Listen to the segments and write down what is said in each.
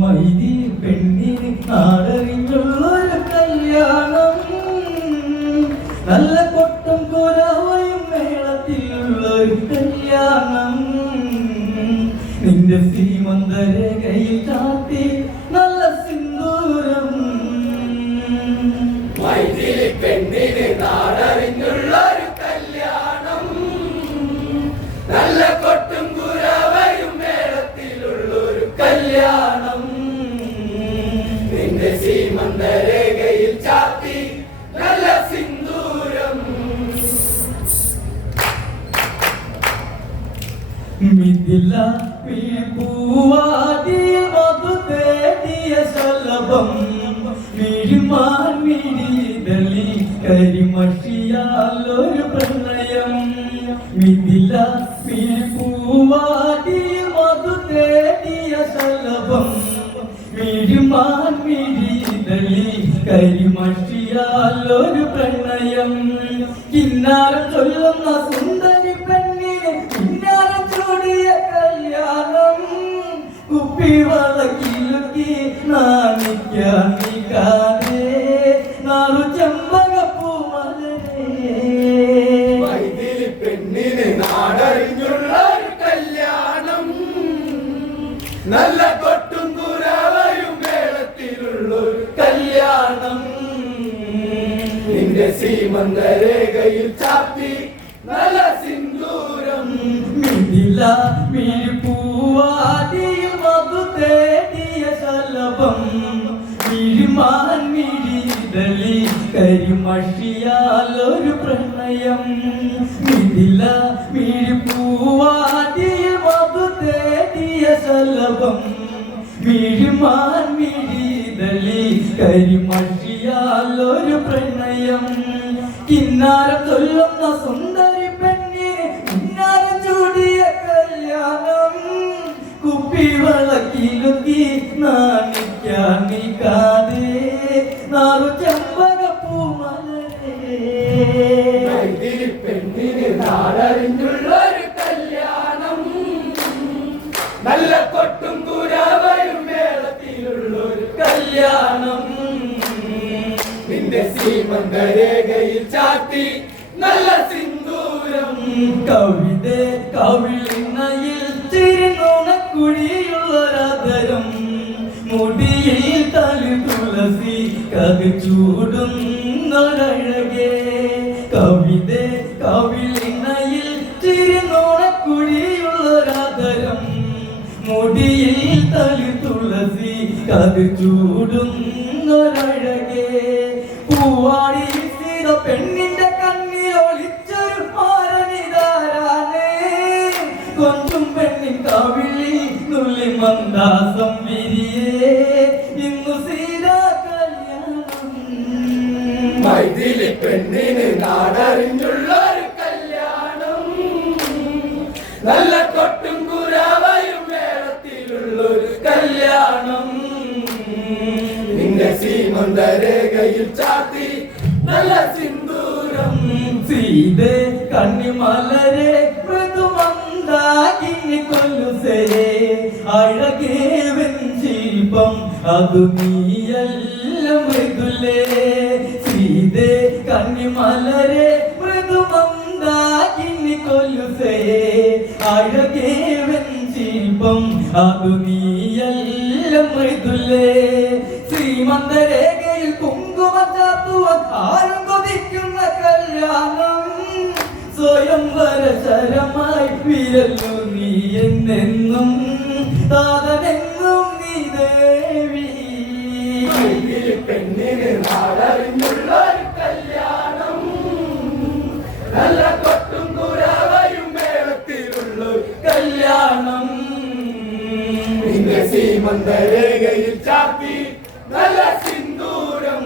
മൈദി പെണ്ണിന് നാടറിഞ്ഞുള്ളൊരു കല്യാണം, നല്ല കൊട്ടും കുരവയും മേളത്തിലുള്ളൊരു കല്യാണം. നിന്റെ സീമന്തരേഖയിൽ ചാത്തി നല്ല സിന്ദൂരം, മൈഥിലി പെണ്ണിന് നാടറിഞ്ഞുള്ളൊരു കല്യാണം, നല്ല കൊട്ടും കുരവയും മേളത്തിലുള്ളൊരു കല്യാണം. നിന്റെ സീമന്തരേഖയിൽ ചാത്തി നല്ല സിന്ദൂരം. മിഥില പൂവാടിയ മധു തേടിയ ശലഭം, മിഴിമാൻ മിഴിതളി കരിമഷിയാലൊരു പ്രണയം. മിഥില പൂവാടിയ മധു തേടിയ ശലഭം, മിഴിമാൻ മിഴിതളി കരിമഷിയാലൊരു പ്രണയം. കിന്നാരം ചൊല്ലുന്ന സുന്ദരി പെണ്ണിനെ കിന്നാരം ചൂടിയ കല്യാണം, കുപ്പിവളക്കിലുക്കി നാണിക്കാൻ നിൽക്കാതെ നാറു ചെമ്പകപ്പൂമലരേ. മൈഥിലി പെണ്ണിന് നാടറിഞ്ഞുള്ളൊരു കല്യാണം, നല്ല കൊട്ടും കുരവയും മേളത്തിലുള്ളൊരു കല്യാണം. നിന്റെ സീമന്തരേഖയിൽ ചാത്തി നല്ല സിന്ദൂരം. മിഥില പൂവാടിയ മധു തേടിയ ശലഭം, മിഴിമാൻ മിഴിതളി കരിമഷിയാലൊരു പ്രണയം. മിഥില പൂവാടിയ മധു തേടിയ ശലഭം, മിഴിമാൻ മിഴിതളി കരിമഷിയാലൊരു പ്രണയം. കിന്നാരം ചൊല്ലുന്ന സുന്ദരി പെണ്ണിനെ കിന്നാരം ചൂടിയ കല്യാണം, കുപ്പിവളക്കിലുക്കി നാണിക്കാൻ നിൽക്കാതെ നാറു ചെമ്പകപ്പൂമലരേ. മൈഥിലി പെണ്ണിന് നാടറിഞ്ഞുള്ളൊരു കല്യാണം, നല്ല കൊട്ടും കുരവയും മേളത്തിലുള്ളൊരു കല്യാണം. നിന്റെ സീമന്തരേഖയിൽ ചാത്തി നല്ല സിന്ദൂരം. കവിതേ കവിളിണയിൽ തിരുനുണക്കുഴിയുള്ളൊരതരം, മുടിയിൽ തളി തുളസി കത് ചൂടുന്നൊരഴകേ. കവിതേ കവിളിണയിൽ തിരുനുണക്കുഴിയുള്ളൊരതരം, മുടിയിൽ തളി തുളസി കത് ചൂടുന്നൊരഴകേ. പൂവാടി സീത പെണ്ണിന്റെ കണ്ണിൽ ഒളിച്ചൊരു മാരനിതാരാനേ, കൊഞ്ചും പെണ്ണിൻ കവിളിൽ നുള്ളി മന്ദാസം വിരിയേ. ഇന്നു സീത കല്യാണം. മൈഥിലി പെണ്ണിന് നാടറിഞ്ഞുള്ളൊരു കല്യാണം, നല്ല കൊട്ടും കുരവയും മേളത്തിലുള്ളൊരു കല്യാണം. നിന്റെ സീമന്തരേഖയിൽ ചാത്തി നല്ല സിന്ദൂരം. സീതേ കണ്ണിമലരെ മൃദുമന്ദാകിനി കൊലുസേ, അഴകേ വെഞ്ചിൽപ്പം അതു നീയല്ല മൃദുലേ. സീതേ കണ്ണിമലരെ മൃദുമന്ദാകിനി കൊലുസേ, അഴകേ വെഞ്ചിൽപ്പം അതു നീയല്ല മൃദുലേ. ശ്രീമന്തരേഖയിൽ കുങ്കുമ ചാർത്തുവാൻ ആരും കൊതിക്കുന്ന കല്യാണം, സ്വയംവര ശരമായി വിരലു നീ എന്നെന്നും താതനെന്നും നീ ദേവി. മൈഥിലി പെണ്ണിന് നാടറിഞ്ഞുള്ളൊരു കല്യാണം, നല്ല കൊട്ടും കുരവയും മേളത്തിലുള്ളൊരു കല്യാണം. നിന്റെ സീമന്തരേഖയിൽ ചാത്തി നല്ല സിന്ദൂരം.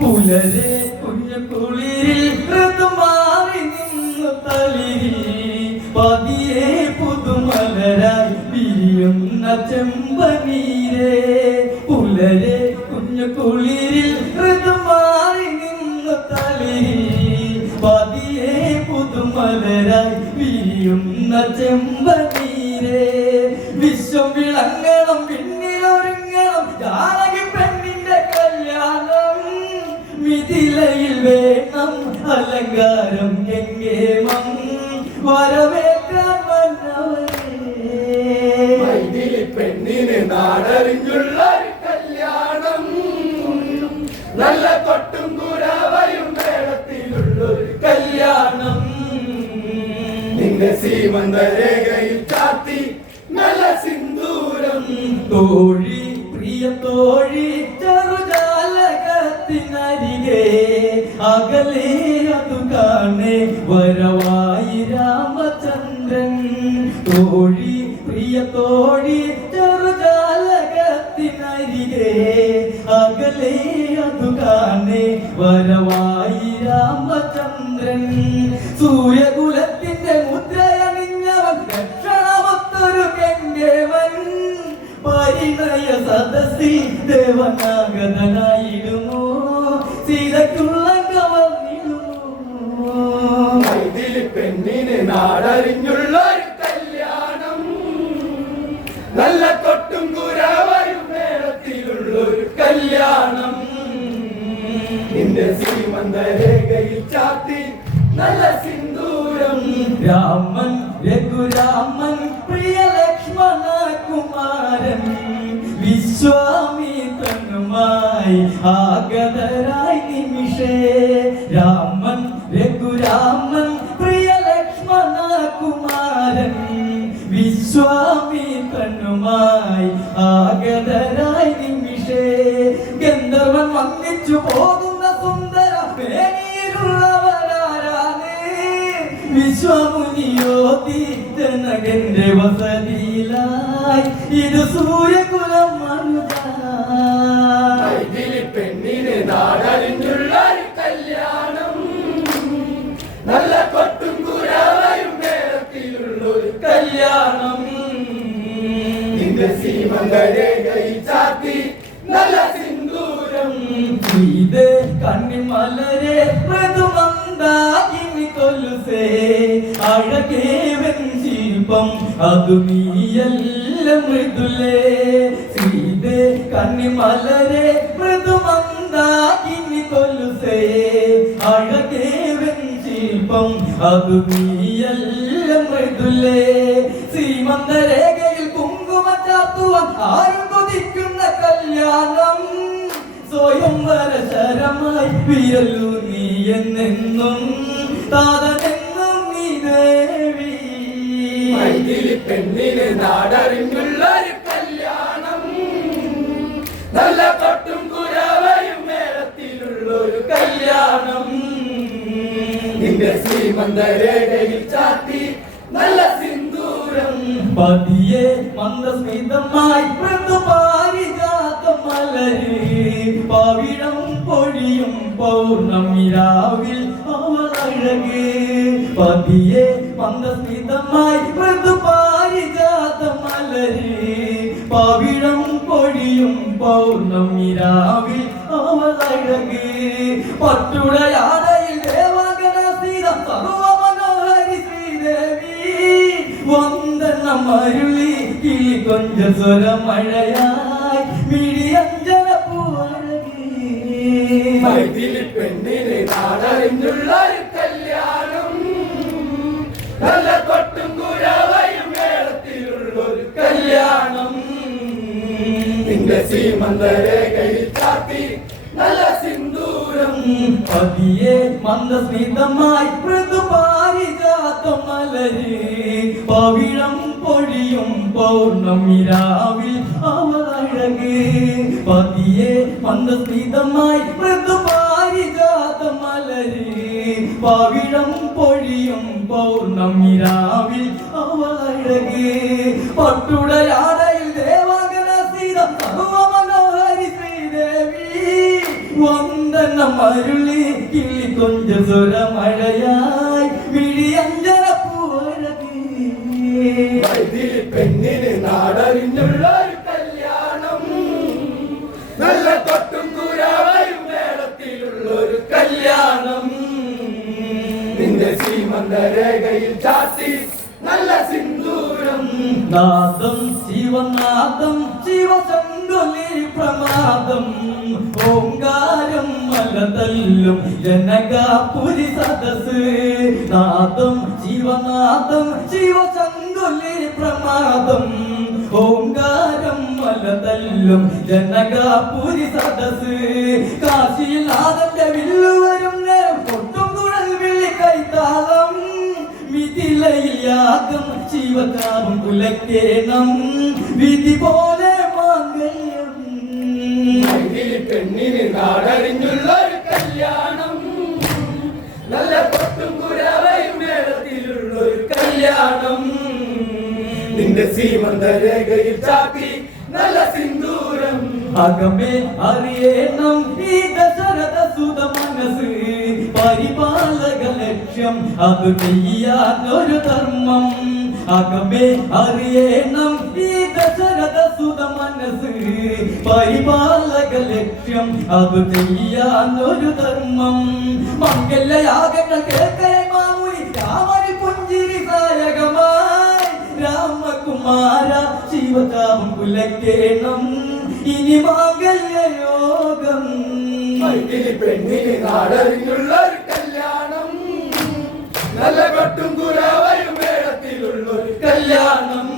പുലരെ കുഞ്ഞു കുളിരിൽ ഋതുമാറി നിന്നു തളിരിൽ, പതിയെ പുതുമലരായി വിരിയുന്ന ചെമ്പനീരേ. പുലരെ കുഞ്ഞു കുളിരിൽ ഋതുമാറി നിന്നു തളിരിൽ, പതിയെ പുതുമലരായി വിരിയുന്ന ചെമ്പനീരേ. വിശ്വം വിളങ്ങണം, പിന്നിലൊരുങ്ങണം, ശിലയിൽ വേണം അലങ്കാരം കെങ്കേമം വരവേൽക്കാൻ വന്നവരെ മൈഥിലി പെണ്ണിന് നാടറിഞ്ഞുള്ള ഒരു കല്യാണം നല്ല കൊട്ടും കുരവയും മേളത്തിലുള്ളൊരു കല്യാണം നിന്റെ സീമന്ത രേഖയിൽ ചാത്തി നല്ല സിന്ദൂരം തോഴി പ്രിയ തോഴി ചെറുജാലകത്തിനരികെ അകലെ അതു കാണേ വരവായി രാമചന്ദ്രൻ തോഴി പ്രിയ തോഴി ചെറുജാലകത്തിനരികെ അകലെ അതു കാണേ വരവായി രാമചന്ദ്രൻ സൂര്യകുലത്തിന്റെ മുദ്രയണിഞ്ഞവൻ ലക്ഷണമൊത്തൊരു കെങ്കേവൻ പരിണയ സദസ്സിൽ ദേവനാഗതനായിടുമോ സീതയ്ക്കുള്ള കവർന്നിടുമോ മൈഥിലി പെണ്ണിന് നാടറിഞ്ഞുള്ള ഒരു കല്യാണം നല്ല കൊട്ടും കുരവയും മേളത്തിലുള്ളൊരു കല്യാണം നിന്റെ സീമന്ത രേഖയിൽ ചാത്തി നല്ല സിന്ദൂരം രാമൻ രഘുരാമൻ പ്രിയ ലക്ഷ്മണ കുമാരൻ വിശ്വാമിത്രനുമായി ആഗതരായി നിമിഷേ രാമൻ രഘുരാമൻ പ്രിയ ലക്ഷ്മണ കുമാരൻ വിശ്വാമിത്രനുമായി ആഗതരായി നിമിഷേ ഗന്ധർവൻ വന്നിച്ചു പോകുന്ന സുന്ദര മേനിയിലുള്ളവരാരാണ് വിശ്വമുനിയോതി ജനകന്റെ വസതിയിലായി ഇത് സൂര്യകുലം മനുജ മൈഥിലി പെണ്ണിന് നാടറിഞ്ഞുള്ള ഒരു കല്യാണം നല്ല കൊട്ടും കുരവയും മേളത്തിലുള്ളൊരു കല്യാണം നിന്റെ സീമന്ത രേഖയിൽ ചാത്തി നല്ല സിന്ദൂരം ഇത് കണ്ണിമലരെ മൃദുമന്ദാകിനി കൊലുസേ അഴകേ വെഞ്ചിരിപ്പം അതു നീയെല്ലാം മൃദുലേ സീതേ കണ്ണിമലരെ മൃദുമന്ദാകിനി കൊലുസേ അഴകേ വെഞ്ചിരിപ്പം അതു നീയെല്ലാം മൃദുലേ ശ്രീമന്തരേഖയിൽ കുങ്കുമ ചാർത്തുവാൻ ആരും കൊതിക്കുന്ന കല്യാണം സ്വയംവര ശരമായി വിരലു നീ എന്നെന്നും താതനെന്നും നീ ദേവി മൈഥിലി പെണ്ണിന് നാടറിഞ്ഞുള്ള ഒരു കല്യാണം നല്ല കൊട്ടും കുരവയും മേളത്തിലുള്ളൊരു കല്യാണം നിന്റെ സീമന്ത രേഖയിൽ ചാത്തി നല്ല സിന്ദൂരം പതിയെ മന്ദസ്മിതമായി മൃദുപാരിജാതം മലര് പവിഴം പൊഴിയും പൗർണമിരാവിൽ അവളഴക് പതിയെ മന്ദസ്മിതമായി മൃദുപാരിജാതം മലര് പവിഴം പൊഴിയും പൗർണമിരാവിൽ അവളഴക് പട്ടുടയാടയിൽ ദേവാംഗന സീത സർവമനോഹരി ശ്രീദേവി വന്ദനം അരുളി കിളി കൊഞ്ച സ്വരമഴയായി മിഴിയഞ്ജന പൂവഴകി മൈഥിലി പെണ്ണിന് നാടറിഞ്ഞുള്ള ഒരു കല്യാണം നല്ല കൊട്ടും കുരവയും മേളത്തിലുള്ളൊരു കല്യാണം നിന്റെ സീമന്ത രേഖയിൽ ചാത്തി നല്ല സിന്ദൂരം പതിയെ മന്ദസ്മിതമായി മൃദുപാരിജാതം മലര് പവിഴം പൊഴിയും പൗർണമിരാവിൽ അവളഴക് പതിയെ മന്ദസ്മിതമായി മൃദുപാരിജാതം മലര് പവിഴം പൊഴിയും പൗർണമിരാവിൽ അവളഴക് പട്ടുടയാടയിൽ ദേവാംഗന സീത സർവമനോഹരി ശ്രീദേവി വന്ദനം അരുളി കിളി കൊഞ്ച സ്വരമഴയായി മിഴിയഞ്ജന പൂവഴകി മൈഥിലി പെണ്ണിന് നാടറിഞ്ഞുള്ള ഒരു കല്യാണം നല്ല കൊട്ടും കുരവയും മേളത്തിലുള്ളൊരു കല്യാണം നിന്റെ സീമന്ത രേഖയിൽ ചാത്തി നല്ല സിന്ദൂരം നാദം ശിവനാദം ശിവശങ്കു ചങ്കൊലി പ്രമാദം ഓങ്കാരം മലതല്ലും ജനകാപുരി സദസ് നാദം ജീവനാദം ശിവചങ്കൊലി പ്രമാദം ഓങ്കാരം മലതല്ലും ജനകാപുരി സദസ് കാശിയിൽ നാദന്റെ വില്ലുവരും നേരം കൊട്ടും കുഴൽ വിളി കൈത്താളം മിഥിലയിൽ യാഗം ശിവകാമം കുലക്കേണം വിധി പോലെ മാംഗല്യം പെണ്ണിന് നാടറിഞ്ഞുള്ള ഒരു കല്യാണം നല്ല കൊട്ടും കുരവയും മേളത്തിലുള്ള ഒരു കല്യാണം നിന്റെ സീമന്തരേഖയിൽ ചാത്തി നല്ല സിന്ദൂരം അകമേ അറിയണം ഈ ദശരഥ സുത മനസ്സ് പരിപാലക ലക്ഷ്യം അത് ചെയ്യാൻ ഒരു ധർമ്മം അകമേ അറിയണം ഈ ദശരഥ സുത മനസ്സ് പരിപാലക ലക്ഷ്യം അത് ചെയ്യാൻ ഒരു ധർമ്മം മംഗല്യയാഗങ്ങൾ കേൾക്കേ മാമുനി രാമന് പുഞ്ചിരി സായകമായി രാമകുമാര ശിവകാമം കുലക്കേണം ഇനി മാംഗല്യയോഗം പെണ്ണിന് നാടറിഞ്ഞുള്ള ഒരു കല്യാണം നല്ല കൊട്ടും കുരവയും മേളത്തിലുള്ള ഒരു കല്യാണം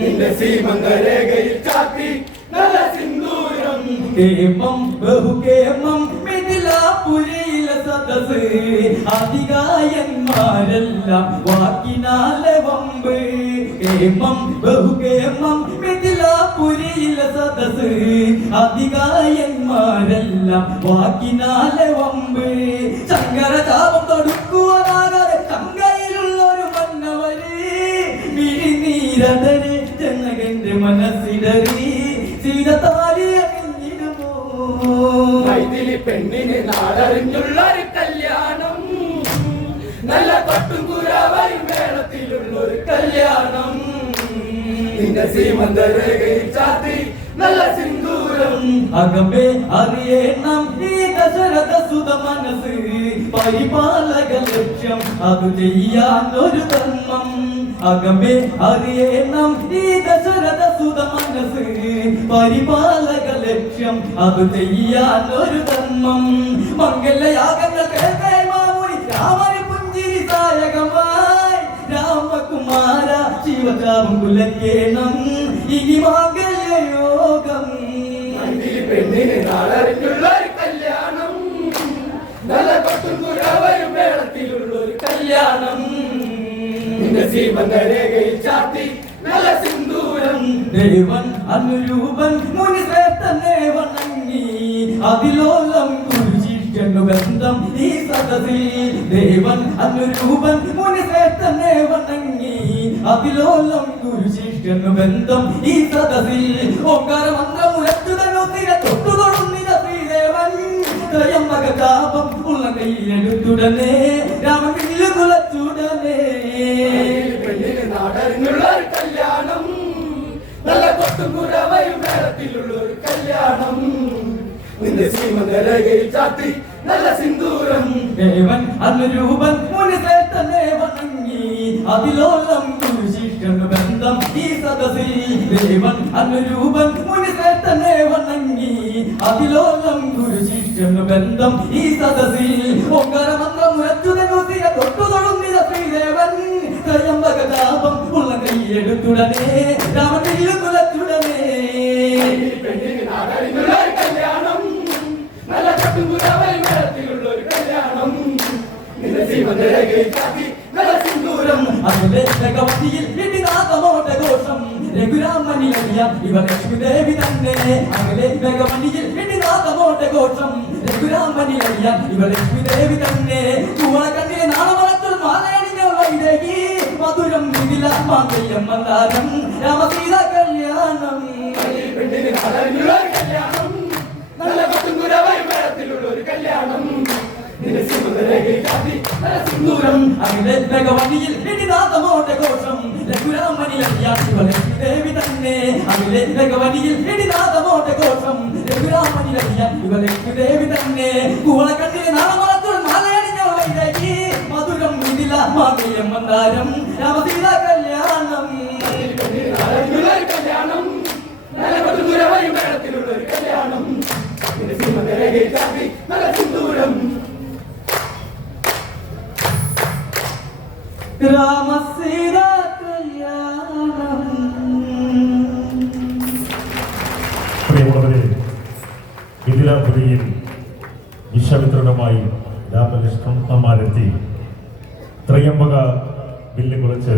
നിന്റെ സീമന്തരേഖയിൽ ചാത്തി നല്ല സിന്ദൂരം കേമം ബഹുകേമം മിഥിലാപുരിയിലെ സദസ് അധികായന്മാരെല്ലാം വാക്കിനാലെ വമ്പ് കേമം ബഹുകേമം മിഥിലാപുരിയിലെ സദസ് അധികായന്മാരെല്ലാം വാക്കിനാലെ വമ്പ് ശങ്കരചാപം തൊടുക്കുവാനാകാതെ ശങ്കയിലുള്ളൊരു മന്നവര് മിഴിനീരതരെ ജനകന്റെ മനസ്സിടറി മൈഥിലി പെണ്ണിന് നാടറിഞ്ഞുള്ള ഒരു കല്യാണം നല്ല കൊട്ടും കുരവയും മേളത്തിലുള്ള ഒരു കല്യാണം നിന്റെ സീമന്തരേഖയിൽ ചാത്തി നല്ല സിന്ദൂരം അകമേ അറിയണം ഈ ദശരഥ സുത മനസ്സ് പരിപാലക ലക്ഷ്യം അത് ചെയ്യാൻ ഒരു ധർമ്മം അകമേ അറിയണം ഈ ദശരഥ സുത മനസ്സ് പരിപാലക ലക്ഷ്യം അത് ചെയ്യാൻ ഒരു ധർമ്മം മംഗല്യയാഗങ്ങൾ കേൾക്കേ മാമുനി രാമന് പുഞ്ചിരി സായകമായി രാമകുമാര ശിവകാമം കുലക്കേണം ഇനി മാംഗല്യയോഗം പെണ്ണിന് നാടറിഞ്ഞുള്ള ഒരു കല്യാണം നല്ല കൊട്ടും കുരവയും മേളത്തിലുള്ള ഒരു കല്യാണം നിന്റെ സീമന്തരേഖയിൽ ചാത്തി നല്ല സിന്ദൂരം ദേവൻ അനുരൂപൻ മുനിശ്രേഷ്ഠനെ വണങ്ങി അതിലോലം കുരുശിഷ്യനു ബന്ധം ഈ സദസിൽ ദേവൻ അനുരൂപൻ മുനിശ്രേഷ്ഠനെ വണങ്ങി അതിലോലം കുരുശിഷ്യനു ബന്ധം ഈ സദസിൽ ഓങ്കാര മന്ത്രമുരച്ചുതനു തിര തൊട്ടു തൊടുന്നിത ശ്രീദേവൻ ത്രയംബക കാപം ഉള്ള കയ്യിലെടുത്തുടനെ രാമൻ വില്ലു കുലച്ചുടനെ പെണ്ണിന് നാടറിഞ്ഞുള്ള ഒരു കല്യാണം നല്ല കൊട്ടും കുരവയും മേളത്തിലുള്ള ഒരു കല്യാണം നിന്റെ സീമന്തരേഖയിൽ ചാത്തി നല്ല സിന്ദൂരം ദേവൻ അനുരൂപൻ മുനിശ്രേഷ്ഠനെ വണങ്ങി അതിലോലം കുരുശിഷ്യനു ബന്ധം ഈ സദസിൽ ദേവൻ അനുരൂപൻ മുനിശ്രേഷ്ഠനെ വണങ്ങി അതിലോലം കുരുശിഷ്യനു ബന്ധം ഈ സദസിൽ ഓങ്കാര മന്ത്രമുരച്ചുതനു തിര തൊട്ടു തൊടുന്നിത ശ്രീദേവൻ ത്രയംബക കാപം ഉള്ള കൈയെടുത്തുടനെ രാമൻ വില്ലു കുലച്ചുടനെ പെണ്ണിന് നാടറിഞ്ഞുള്ള ഒരു കല്യാണം നല്ല കൊട്ടും കുരവയും മേളത്തിലുള്ള ഒരു കല്യാണം നിന്റെ സീമന്തരേഖയിൽ ചാത്തി നല്ല സിന്ദൂരം അകലെ ഭഗവതിയിൽ ഇടിനാഥമോട്ട ഘോഷം രഘുരാമനിലറിയാം ഇവ ലക്ഷ്മിദേവി തന്നെ അകലെ ഭഗവതിയിൽ ഇടിനാഥമോട്ട ഘോഷം രഘുരാമനിലറിയാം ഇവ ലക്ഷ്മിദേവി തന്നെ ചൂളക്കണ്ണിലെ നാളമറച്ചൊരു മാലയണിഞ്ഞ വൈദേഹി മധുരം മിഥില മാംഗല്യം മന്ദാരം രാമസീത കല്യാണം പെണ്ണിന് നാടറിഞ്ഞുള്ള ഒരു കല്യാണം നല്ല കൊട്ടും കുരവയും മേളത്തിലുള്ള ഒരു കല്യാണം നിന്റെ സീമന്തരേഖയിൽ ചാത്തി നല്ല സിന്ദൂരം അകലെ ഭഗവതിയിൽ ഇടിനാഥമോട്ട ഘോഷം രഘുരാമനിലറിയാം ഇവ ലക്ഷ്മിദേവി തന്നെ അകലെ ഭഗവതിയിൽ ഇടിനാഥമോട്ട ഘോഷം രഘുരാമനിലറിയാം ഇവ ലക്ഷ്മിദേവി തന്നെ കൂളക്കണ്ണിലെ നാളമറച്ചൊരു മാലയണിഞ്ഞ വൈദേഹി മധുരം മിഥില മാംഗല്യം മന്ദാരം രാമസീത കല്യാണം പെണ്ണിന് നാടറിഞ്ഞുള്ള ഒരു കല്യാണം നല്ല കൊട്ടും കുരവയും മരത്തിലുള്ള ഒരു കല്യാണം നിന്റെ സിംഹരേഖയിൽ ചാർത്തി നല്ല സിന്ദൂരം രാമസീതാ കല്യാണം. പ്രിയമുള്ളവരെ, മിഥിലാപുരിയിൽ വിശ്വവിതരണമായി രാമകൃഷ്ണന്മാരെത്തി ത്രയംബക വില്ല് കുറിച്ച്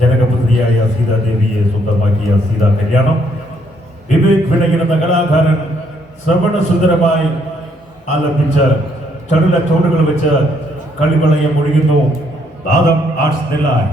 ജനകപുത്രിയായ സീതാദേവിയെ സ്വന്തമാക്കിയ സീതാ കല്യാണം വിവേക് വിളയിൽ എന്ന കലാകാരൻ ശ്രവണസുന്ദരമായി ആലപിച്ച ചടുല ചോടുകൾ വെച്ച് കളിവളയം ഒഴുകുന്നു നാദം ആർട്സ് നെല്ലായി.